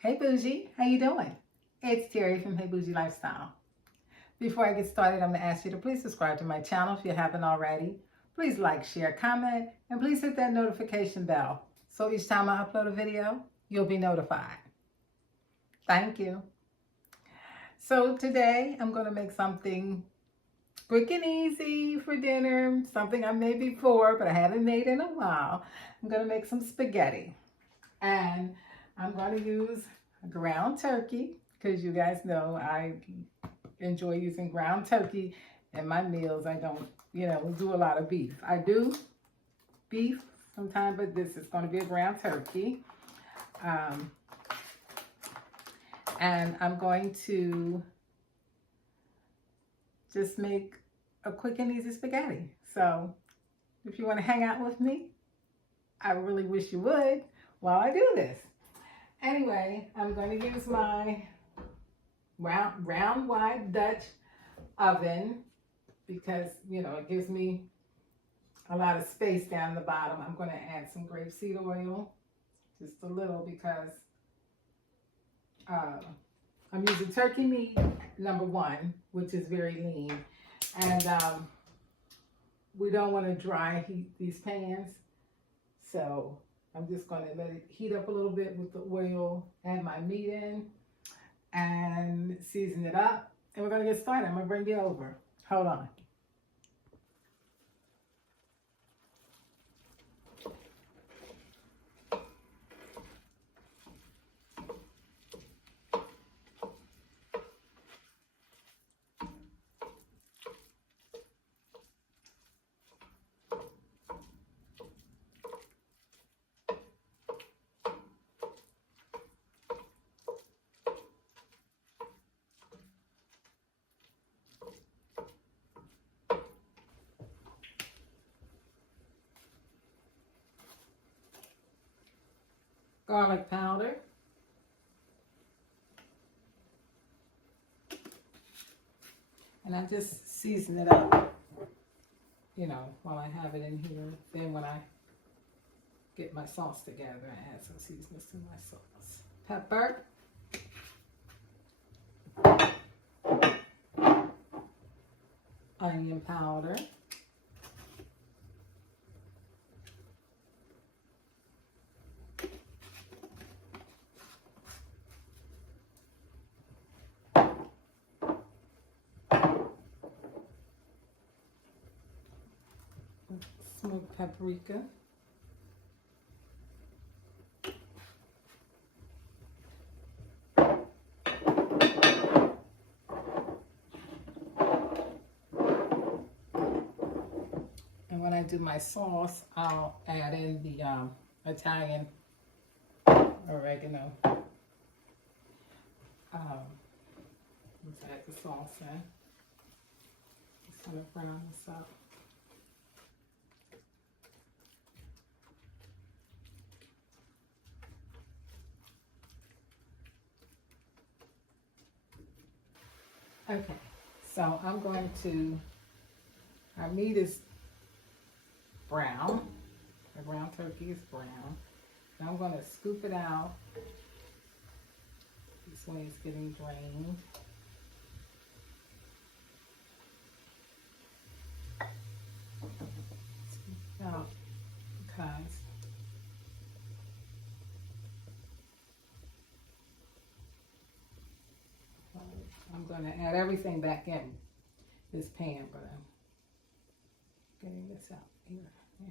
Hey Bougie, how you doing? It's Terry from Hey Bougie Lifestyle. Before I get started, I'm going to ask you to please subscribe to my channel if you haven't already. Please like, share, comment, and please hit that notification bell so each time I upload a video, you'll be notified. Thank you. So today I'm going to make something quick and easy for dinner, something I made before but I haven't made in a while. I'm going to make some spaghetti, and I'm going to use ground turkey because you guys know I enjoy using ground turkey in my meals. I don't, do a lot of beef. I do beef sometimes, but this is going to be a ground turkey. And I'm going to just make a quick and easy spaghetti. So if you want to hang out with me, I really wish you would while I do this. Anyway, I'm going to use my round wide Dutch oven because, it gives me a lot of space down the bottom. I'm going to add some grapeseed oil, just a little, because I'm using turkey meat, #1, which is very lean. And we don't want to dry heat these pans. So I'm just going to let it heat up a little bit with the oil, add my meat in, and season it up. And we're going to get started. I'm going to bring you over. Hold on. Garlic powder. And I just season it up, while I have it in here. Then when I get my sauce together, I add some seasonings to my sauce. Pepper. Onion powder. Smoked paprika. And when I do my sauce, I'll add in the Italian oregano. Let's add the sauce in. Just gonna brown this up. Okay, so I'm going to, our meat is brown. The ground turkey is brown. Now I'm going to scoop it out. This way it's getting drained. Scoop it out because I'm going to add everything back in this pan, but I'm getting this out here now.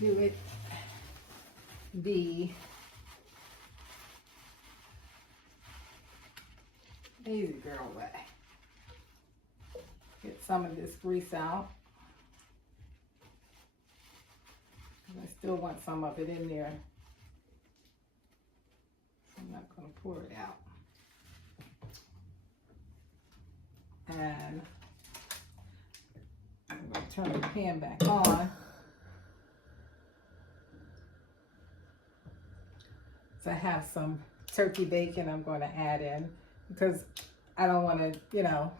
do it the easy girl way. Get some of this grease out. I still want some of it in there. So I'm not going to pour it out. And I'm going to turn the pan back on. So I have some turkey bacon I'm going to add in because I don't want to, you know,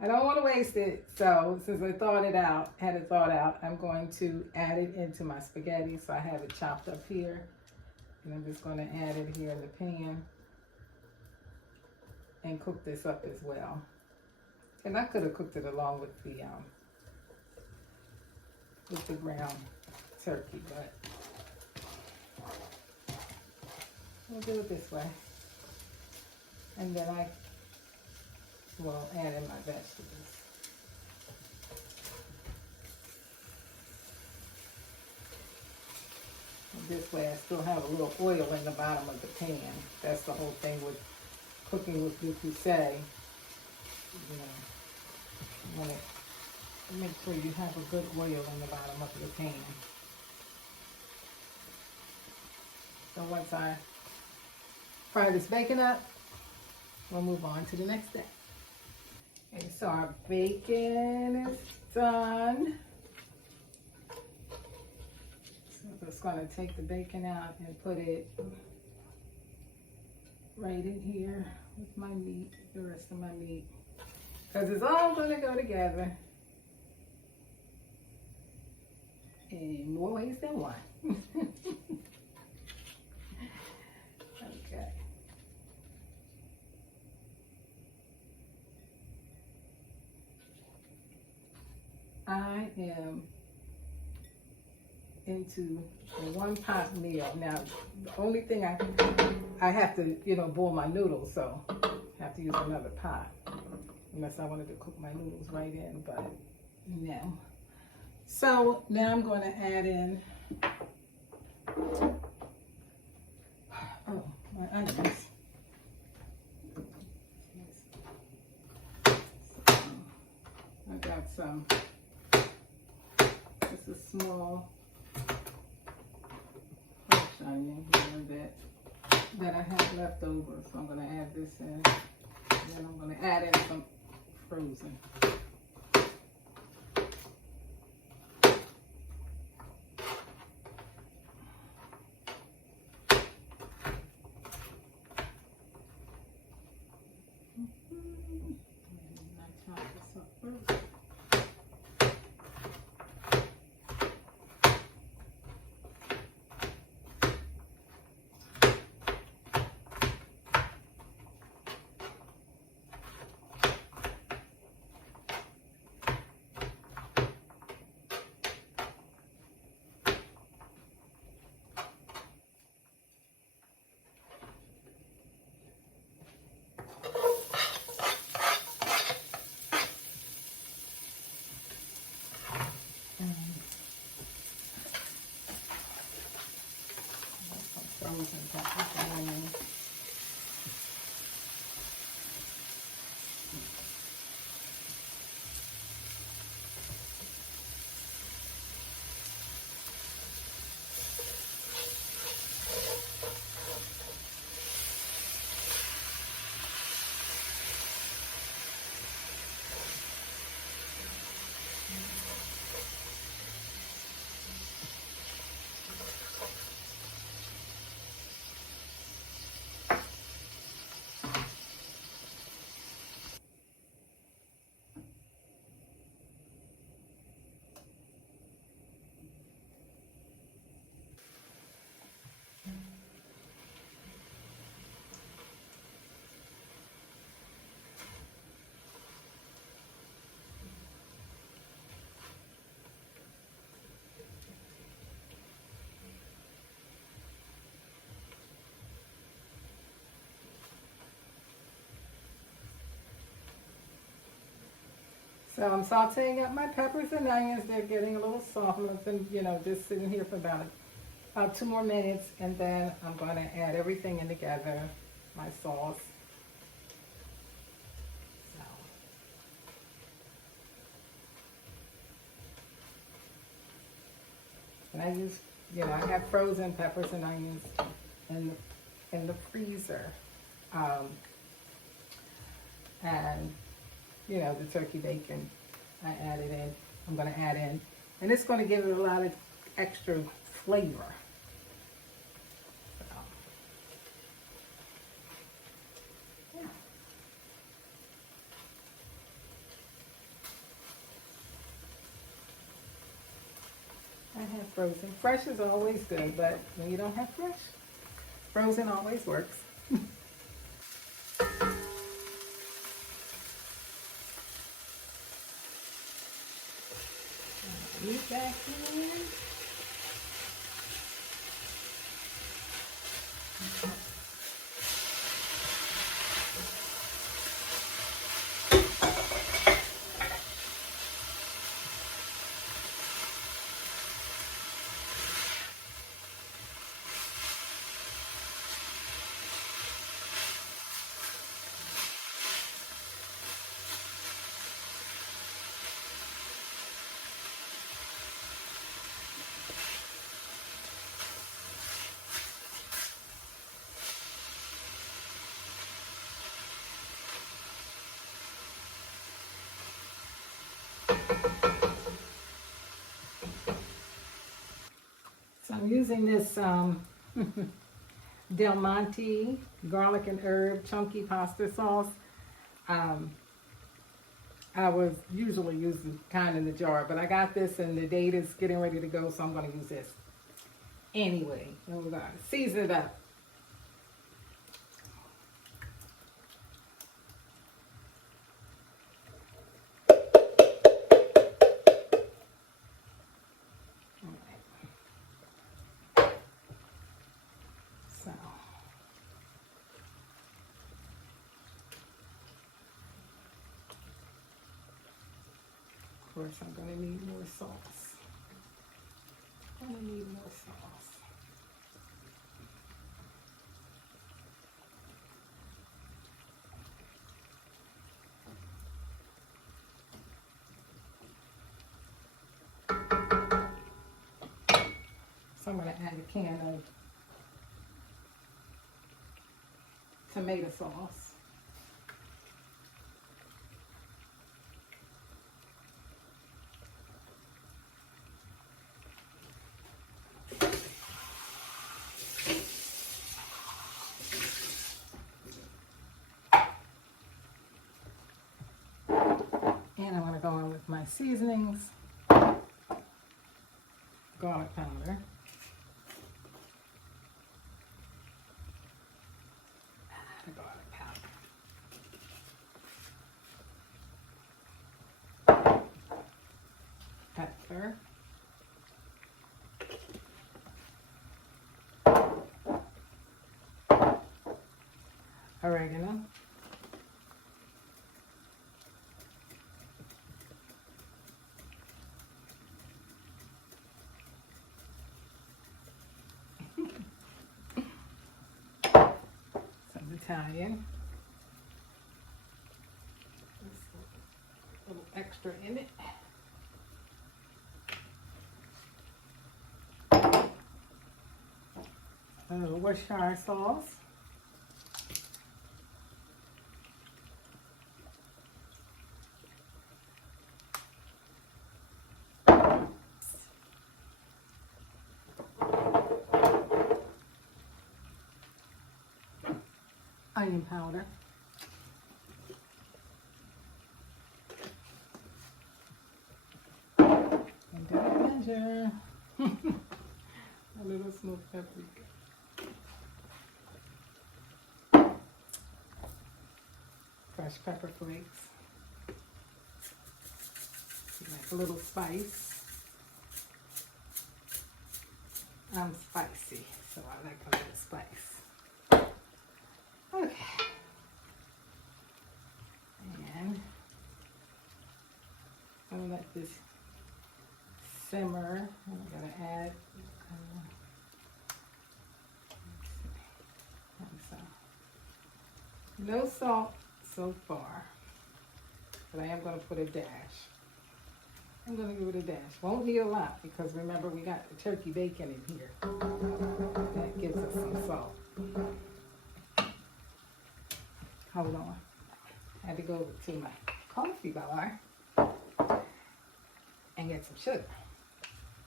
I don't want to waste it. So since I had it thawed out, I'm going to add it into my spaghetti. So I have it chopped up here. And I'm just going to add it here in the pan and cook this up as well. And I could have cooked it along with the ground turkey, but we'll do it this way. And then I will add in my vegetables. And this way I still have a little oil in the bottom of the pan. That's the whole thing with cooking with Dupuisé. You know, you want to make sure you have a good oil in the bottom of your pan. So once I fry this bacon up, we'll move on to the next step. Okay, so our bacon is done. So I'm just going to take the bacon out and put it right in here with my meat, the rest of my meat. Because it's all going to go together in more ways than one. Okay. I am into a one-pot meal. Now, the only thing I have to, you know, boil my noodles, so I have to use another pot. Unless I wanted to cook my noodles right in, but no. So now I'm going to add in, oh, my onions. I got some, just a small fresh onion here that I have left over. So I'm going to add this in. And then I'm going to add in some frozen. So I'm sauteing up my peppers and onions. They're getting a little soft. And just sitting here for about 2 more minutes, and then I'm going to add everything in together, my sauce. And I use, I have frozen peppers and onions in the freezer. And, the turkey bacon, I added in. I'm going to add in. And it's going to give it a lot of extra flavor. So, yeah. I have frozen. Fresh is always good, but when you don't have fresh, frozen always works. Meat back in. So I'm using this Del Monte garlic and herb chunky pasta sauce. I was usually using kind in the jar, but I got this and the date is getting ready to go, so I'm going to use this anyway. And we're going to season it up. Of course, I'm going to need more sauce. I'm going to need more sauce. So I'm going to add a can of tomato sauce. And I'm going to go in with my seasonings, garlic powder, pepper, oregano, some Italian, a little extra in it. A little Worcestershire sauce. Onion powder. And don't measure. A little smoked paprika. Fresh pepper flakes. Like a little spice. I'm spicy, so I like a little spice. Okay. And let this simmer. I'm gonna add no salt so far, but I am gonna put a dash. I'm gonna give it a dash. Won't need a lot because remember we got the turkey bacon in here. That gives us some salt. Hold on. I had to go to my coffee bar and get some sugar.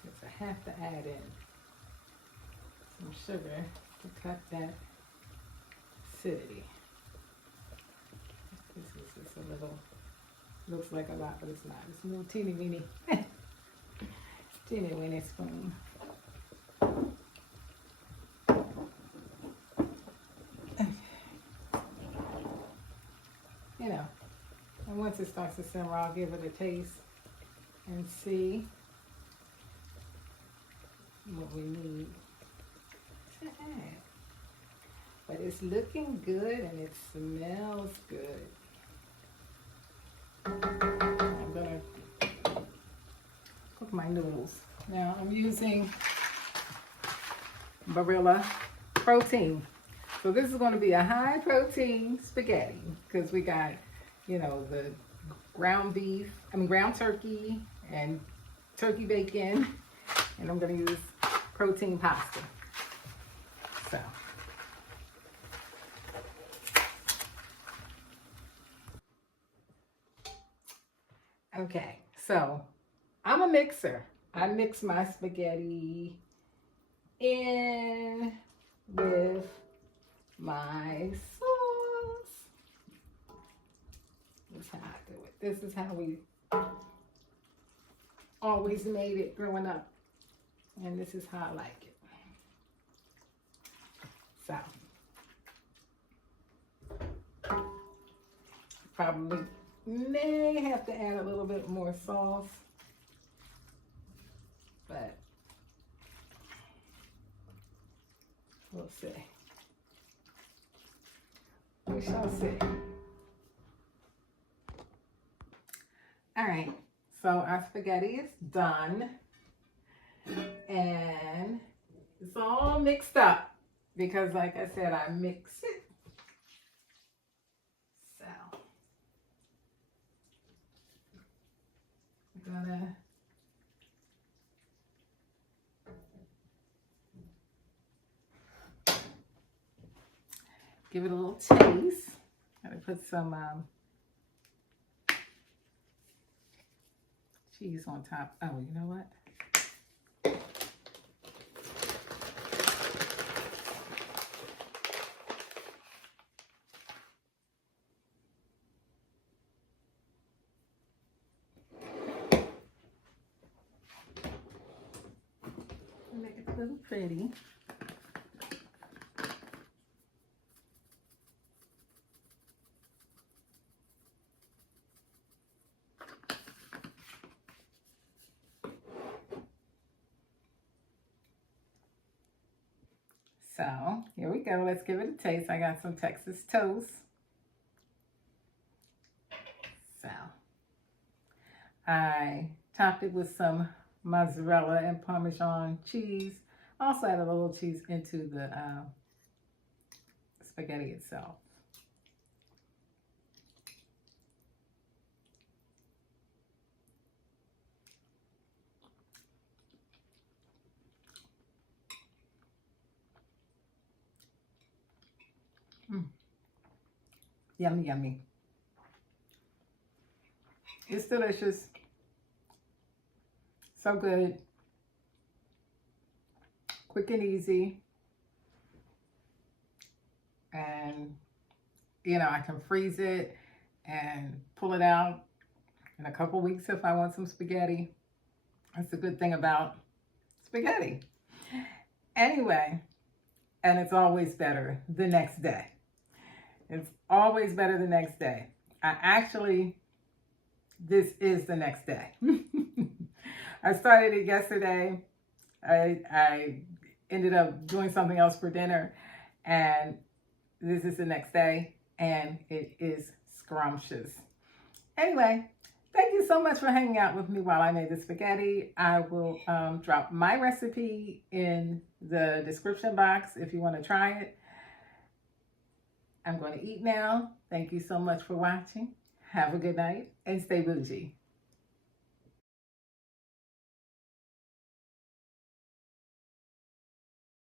Because I have to add in some sugar to cut that acidity. This is just a little, looks like a lot, but it's not. It's a little teeny weeny, teeny weeny spoon. You know, and once it starts to simmer, I'll give it a taste and see what we need to add. But it's looking good and it smells good. I'm gonna cook my noodles. Now I'm using Barilla protein. So this is gonna be a high protein spaghetti because we got, you know, the ground turkey and turkey bacon, and I'm gonna use protein pasta. So. Okay, so I'm a mixer. I mix my spaghetti in with my sauce. This is how I do it. This is how we always made it growing up. And this is how I like it. So, probably may have to add a little bit more sauce, but we'll see. We shall see. All right, so our spaghetti is done, and it's all mixed up because, like I said, I mix it. Gonna give it a little taste. Gotta put some cheese on top. Oh, you know what? Make it a little pretty. So here we go. Let's give it a taste. I got some Texas toast. So I topped it with some mozzarella and Parmesan cheese. Also add a little cheese into the spaghetti itself. Yummy, yummy. It's delicious. So good. Quick and easy. And, you know, I can freeze it and pull it out in a couple weeks if I want some spaghetti. That's the good thing about spaghetti. Anyway, and it's always better the next day. It's always better the next day. This is the next day. I started it yesterday. I ended up doing something else for dinner, and this is the next day, and it is scrumptious. Anyway, Thank you so much for hanging out with me while I made the spaghetti. I will drop my recipe in the description box if you want to try it. I'm going to eat now. Thank you so much for watching. Have a good night and stay bougie.